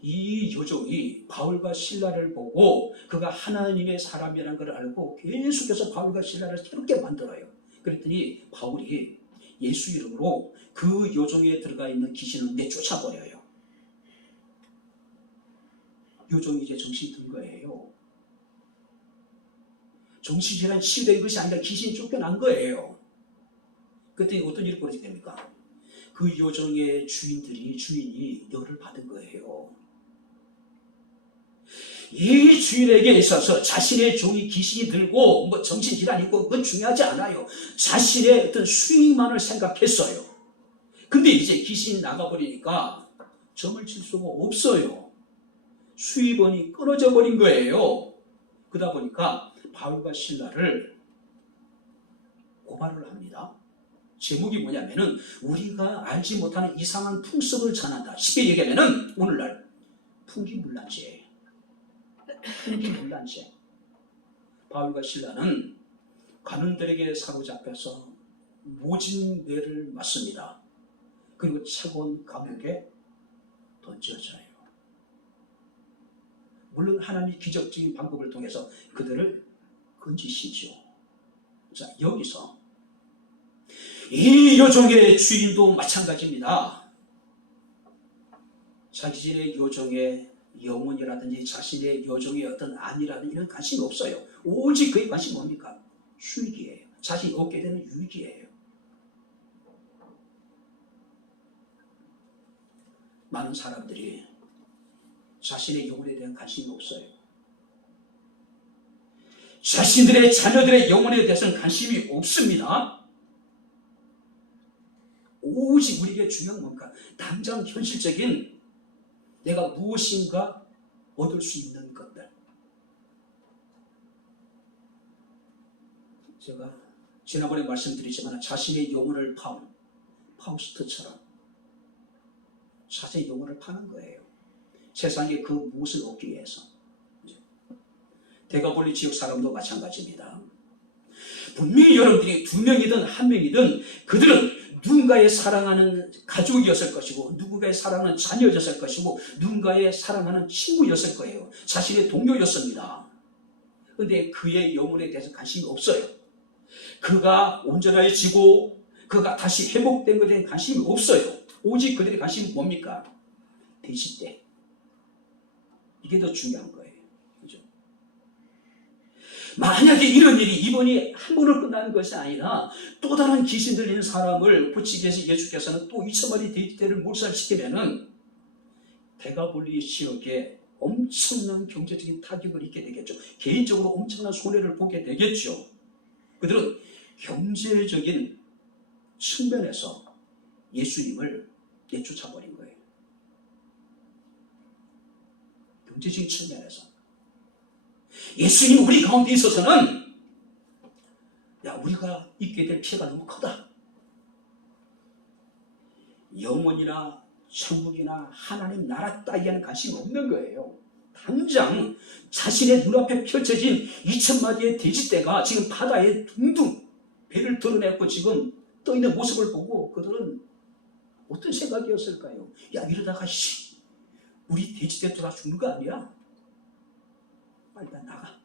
이 여종이 바울과 실라를 보고 그가 하나님의 사람이라는 걸 알고 계속해서 바울과 실라를 새롭게 만들어요. 그랬더니 바울이 예수 이름으로 그 여종에 들어가 있는 귀신을 내쫓아버려요. 여종이 이제 정신이 든 거예요. 정신질환 치유된 것이 아니라 귀신이 쫓겨난 거예요. 그때 어떤 일이 벌어지게 됩니까? 그 여종의 주인이 열을 받은 거예요. 이 주인에게 있어서 자신의 종이 귀신이 들고 뭐 정신질환이 있고 그건 중요하지 않아요. 자신의 어떤 수익만을 생각했어요. 근데 이제 귀신이 나가버리니까 점을 칠 수가 없어요. 수입원이 끊어져 버린 거예요. 그러다 보니까 바울과 실라를 고발을 합니다. 제목이 뭐냐면은 우리가 알지 못하는 이상한 풍습을 전한다. 쉽게 얘기하면은 오늘날 풍기문란죄. 바울과 실라는 관원들에게 사로잡혀서 모진매를 맞습니다. 그리고 차가운 감옥에 던져져요. 물론 하나님이 기적적인 방법을 통해서 그들을 건지시죠. 자, 여기서 이 여종의 주인도 마찬가지입니다. 자신의 여종의 영혼이라든지 자신의 여종의 어떤 안이라든지 이런 관심이 없어요. 오직 그의 관심이 뭡니까? 수익이에요. 자신이 얻게 되는 유익이에요. 많은 사람들이 자신의 영혼에 대한 관심이 없어요. 자신들의 자녀들의 영혼에 대해서는 관심이 없습니다. 오직 우리에게 중요한 뭔가 당장 현실적인 내가 무엇인가 얻을 수 있는 것들. 제가 지난번에 말씀드리지만 자신의 영혼을 파우스트처럼 자신의 영혼을 파는 거예요. 세상에 그 무엇을 얻기 위해서. 대가볼리 지역 사람도 마찬가지입니다. 분명히 여러분들이 2명이든 1명이든 그들은 누군가의 사랑하는 가족이었을 것이고, 누군가의 사랑하는 자녀였을 것이고, 누군가의 사랑하는 친구였을 거예요. 자신의 동료였습니다. 그런데 그의 영혼에 대해서 관심이 없어요. 그가 온전해지고 그가 다시 회복된 것에 대한 관심이 없어요. 오직 그들의 관심이 뭡니까? 대시대. 이게 더 중요한 거예요. 그죠? 만약에 이런 일이 이번이 한 번으로 끝나는 것이 아니라 또 다른 귀신 들리는 사람을 고치기 위해서 예수께서는 또 2,000마리 돼지떼를 몰살시키면은 대가볼리 지역에 엄청난 경제적인 타격을 입게 되겠죠. 개인적으로 엄청난 손해를 보게 되겠죠. 그들은 경제적인 측면에서 예수님을 내쫓아버린 거예요. 경제적인 측면에서. 예수님 우리 가운데 있어서는 우리가 입게 될 피해가 너무 크다. 영혼이나 천국이나 하나님 나라 따위에는 관심이 없는 거예요. 당장 자신의 눈앞에 펼쳐진 2,000마리의 돼지떼가 지금 바다에 둥둥 배를 드러내고 지금 떠있는 모습을 보고 그들은 어떤 생각이었을까요? 이러다가 우리 돼지떼도 다 죽는 거 아니야? 빨리 나가.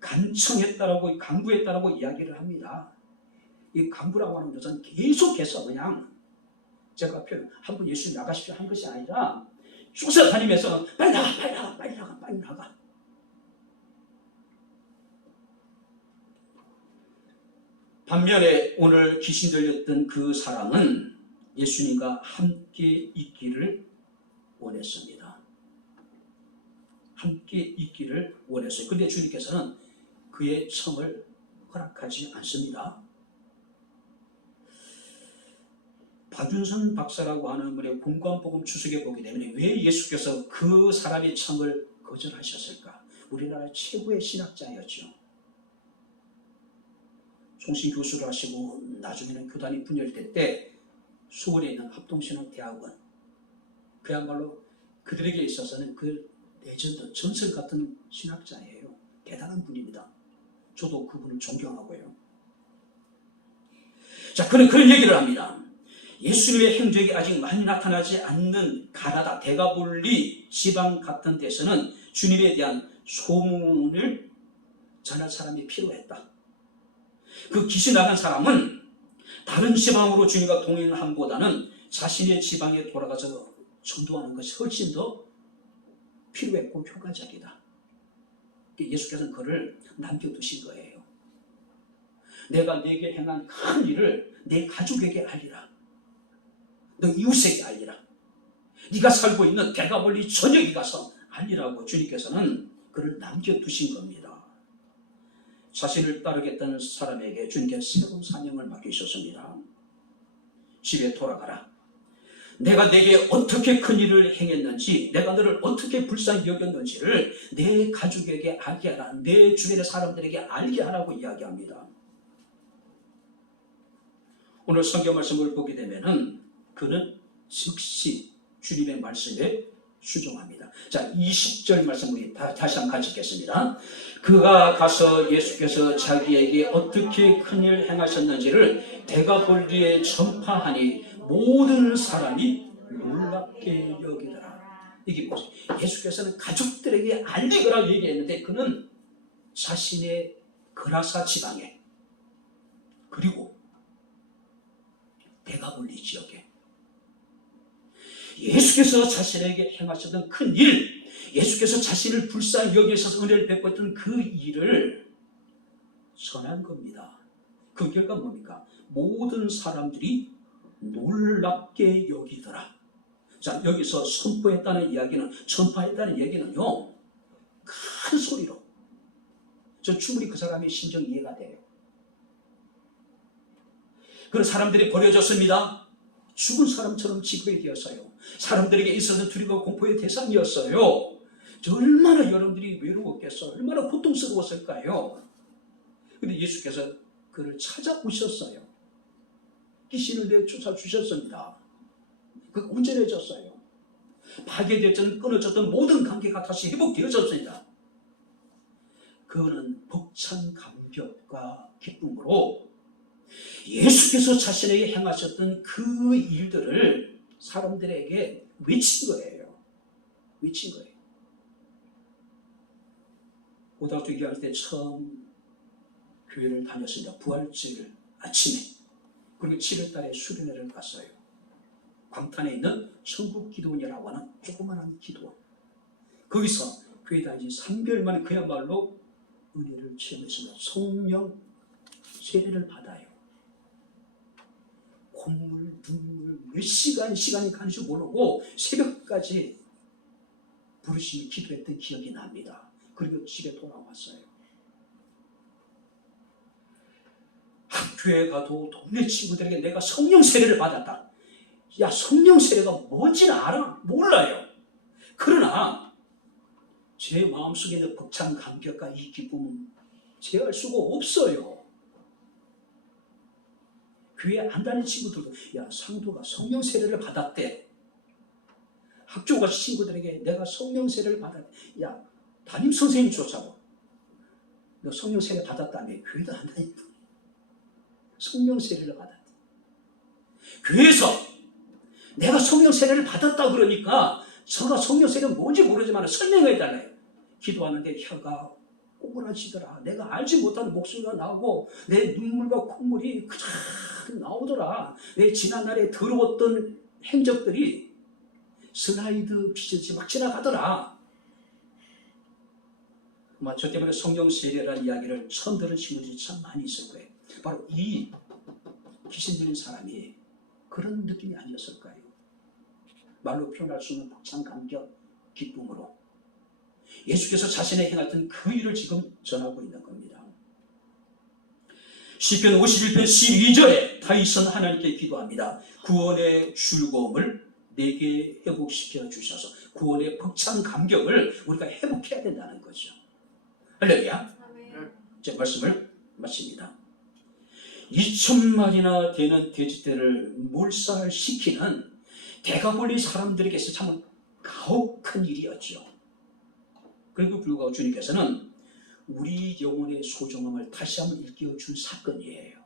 간청했다라고, 강구했다라고 이야기를 합니다. 이 강구라고 하는 것은 계속해서 그냥 제가 한번 예수님 나가십시오 한 것이 아니라 쫓아다니면서 빨리 나가. 반면에 오늘 귀신 들렸던 그 사람은 예수님과 함께 있기를 원했습니다. 함께 있기를 원했어요. 그런데 주님께서는 그의 청을 허락하지 않습니다. 박윤선 박사라고 하는 분의 공관복음 추석에 보게 되면 왜 예수께서 그 사람의 청을 거절하셨을까? 우리나라 최고의 신학자였죠. 총신 교수를 하시고 나중에는 교단이 분열될 때 수원에 있는 합동신학대학원, 그야말로 그들에게 있어서는 그 레전드, 전설 같은 신학자예요. 대단한 분입니다. 저도 그분을 존경하고요. 자, 그런 얘기를 합니다. 예수님의 행적이 아직 많이 나타나지 않는 가나다, 대가볼리 지방 같은 데서는 주님에 대한 소문을 전할 사람이 필요했다. 그 귀신 나간 사람은 다른 지방으로 주님과 동행함보다는 자신의 지방에 돌아가서 전도하는 것이 훨씬 더 필요했고 효과적이다. 예수께서는 그를 남겨두신 거예요. 내가 네게 행한 큰 일을 내 가족에게 알리라. 너 이웃에게 알리라. 네가 살고 있는 대가볼리 전역에 가서 알리라고 주님께서는 그를 남겨두신 겁니다. 자신을 따르겠다는 사람에게 주님께서 새로운 사명을 맡기셨습니다. 집에 돌아가라. 내가 내게 어떻게 큰 일을 행했는지, 내가 너를 어떻게 불쌍히 여겼는지를 내 가족에게 알게 하라. 내 주변의 사람들에게 알게 하라고 이야기합니다. 오늘 성경 말씀을 보게 되면은 그는 즉시 주님의 말씀에 순종합니다. 자, 20절 말씀 우리 다시 한번 같이 읽겠습니다. 그가 가서 예수께서 자기에게 어떻게 큰일 행하셨는지를 대가볼리에 전파하니 모든 사람이 놀랍게 여기더라. 이게 뭐죠? 예수께서는 가족들에게 알리거라 얘기했는데 그는 자신의 그라사 지방에 그리고 대가볼리 지역에 예수께서 자신에게 행하셨던 큰 일, 예수께서 자신을 불쌍히 여기셔서 은혜를 베풀었던 그 일을 전한 겁니다. 그 결과 뭡니까? 모든 사람들이 놀랍게 여기더라. 자, 여기서 선포했다는 이야기는, 전파했다는 얘기는요, 큰 소리로. 저 충분히 그 사람의 심정이 이해가 돼요. 그런 사람들이 버려졌습니다. 죽은 사람처럼 지급이 되었어요. 사람들에게 있어서 두려움과 공포의 대상이었어요. 얼마나 여러분들이 외로웠겠어요. 얼마나 고통스러웠을까요? 그런데 예수께서 그를 찾아오셨어요. 귀신을 내쫓아 주셨습니다. 그 온전해졌어요. 파괴되었던 끊어졌던 모든 관계가 다시 회복되어졌습니다. 그거는 벅찬 감격과 기쁨으로 예수께서 자신에게 행하셨던 그 일들을 사람들에게 외친 거예요. 외친 거예요. 고등학교 얘기할 때 처음 교회를 다녔습니다. 부활절 아침에. 그리고 7월달에 수련회를 갔어요. 광탄에 있는 천국기도원이라고 하는 조그마한 기도원. 거기서 교회 다니지 3개월 만에 그야말로 은혜를 체험했습니다. 성령 세례를 받아요. 콧물, 눈물, 몇 시간이 가는 줄 모르고 새벽까지 부르시며 기도했던 기억이 납니다. 그리고 집에 돌아왔어요. 학교에 가도 동네 친구들에게 내가 성령 세례를 받았다. 야, 성령 세례가 뭔지는 알아? 몰라요. 그러나 제 마음속에 있는 벅찬 감격과 이 기쁨은 제어할 수가 없어요. 교회 안 다니는 친구들도 야, 상도가 성령 세례를 받았대. 학교 가서 친구들에게 내가 성령 세례를 받았대. 야, 담임 선생님조차도 너 성령 세례 받았다며. 교회도 안 다니고 성령 세례를 받았대. 교회에서 내가 성령 세례를 받았다 그러니까 저가 성령 세례는 뭔지 모르지만 설명해달래요. 기도하는데 혀가 꼬부라지더라. 내가 알지 못하는 목소리가 나오고 내 눈물과 콧물이 그저 나오더라. 내 지난날에 더러웠던 행적들이 슬라이드 비슷이 막 지나가더라. 아마 저 때문에 성령 세례라는 이야기를 처음 들은 친구들이 참 많이 있을 거예요. 바로 이 귀신 들린 사람이 그런 느낌이 아니었을까요? 말로 표현할 수 없는 벅찬 감격, 기쁨으로 예수께서 자신의 행했던 그 일을 지금 전하고 있는 겁니다. 시편 51편 12절에 다윗은 하나님께 기도합니다. 구원의 즐거움을 내게 회복시켜 주셔서 구원의 벅찬 감격을 우리가 회복해야 된다는 거죠. 할렐루야. 제 말씀을 마칩니다. 2,000마리나 되는 돼지떼를 몰살시키는 대가볼리 사람들에게서 참 가혹한 일이었죠. 그리고 불구하고 주님께서는 우리 영혼의 소중함을 다시 한번 일깨워준 사건이에요.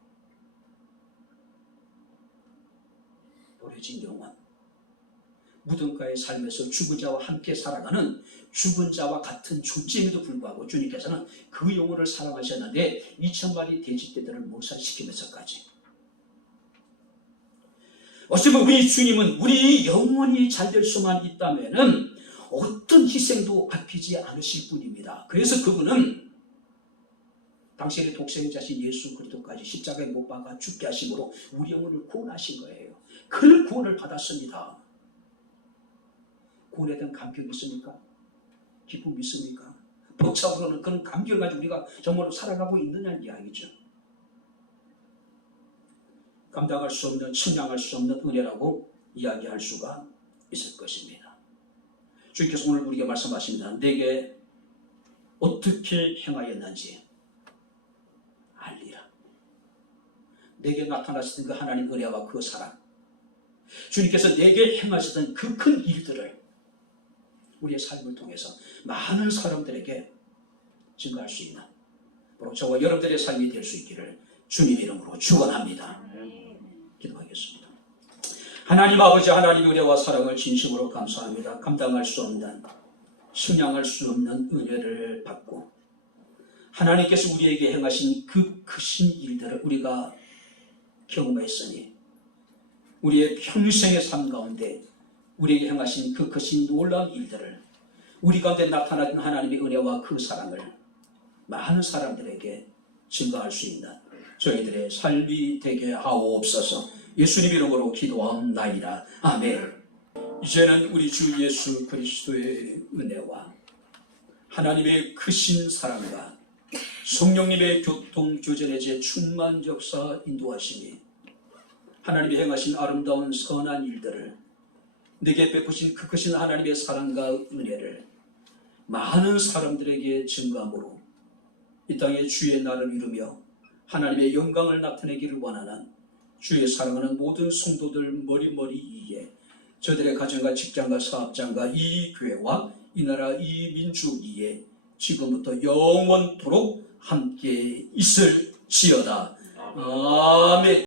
버려진 영혼, 무덤가의 삶에서 죽은 자와 함께 살아가는 죽은 자와 같은 존재임에도 불구하고 주님께서는 그 영혼을 사랑하셨는데 2,000마리 돼지떼들을 몰살시키면서까지. 어쩌면 우리 주님은 우리 영혼이 잘 될 수만 있다면은 어떤 희생도 아끼지 않으실 분입니다. 그래서 그분은 당신의 독생자신 예수 그리스도까지 십자가에 못 박아 죽게 하심으로 우리 영혼을 구원하신 거예요. 그 구원을 받았습니다. 구원에 대한 감격이 있습니까? 기쁨이 있습니까? 벅차오르는 그런 감격을 가지고 우리가 정말로 살아가고 있느냐는 이야기죠. 감당할 수 없는, 측량할 수 없는 은혜라고 이야기할 수가 있을 것입니다. 주님께서 오늘 우리에게 말씀하십니다. 내게 어떻게 행하였는지 알리라. 내게 나타나시던 그 하나님 은혜와 그 사랑, 주님께서 내게 행하셨던 그 큰 일들을 우리의 삶을 통해서 많은 사람들에게 증거할 수 있는 바로 저와 여러분들의 삶이 될 수 있기를 주님 이름으로 축원합니다. 기도하겠습니다. 하나님 아버지, 하나님의 은혜와 사랑을 진심으로 감사합니다. 감당할 수 없는, 승량할 수 없는 은혜를 받고 하나님께서 우리에게 행하신 그 크신 일들을 우리가 경험했으니 우리의 평생의 삶 가운데 우리에게 행하신 그 크신 놀라운 일들을 우리 가운데 나타난 하나님의 은혜와 그 사랑을 많은 사람들에게 증거할 수 있는 저희들의 삶이 되게 하옵소서. 예수님 이름으로 기도하옵나이다. 아멘. 이제는 우리 주 예수 그리스도의 은혜와 하나님의 크신 사랑과 성령님의 교통교전의 제 충만 역사 인도하심이 하나님이 행하신 아름다운 선한 일들을 내게 베푸신 그 크신 하나님의 사랑과 은혜를 많은 사람들에게 증거함으로 이 땅에 주의 날을 이루며 하나님의 영광을 나타내기를 원하는 주의 사랑하는 모든 성도들 머리머리 위에 저들의 가정과 직장과 사업장과 이 교회와 이 나라 이 민족 위에 지금부터 영원토록 함께 있을지어다. 아멘.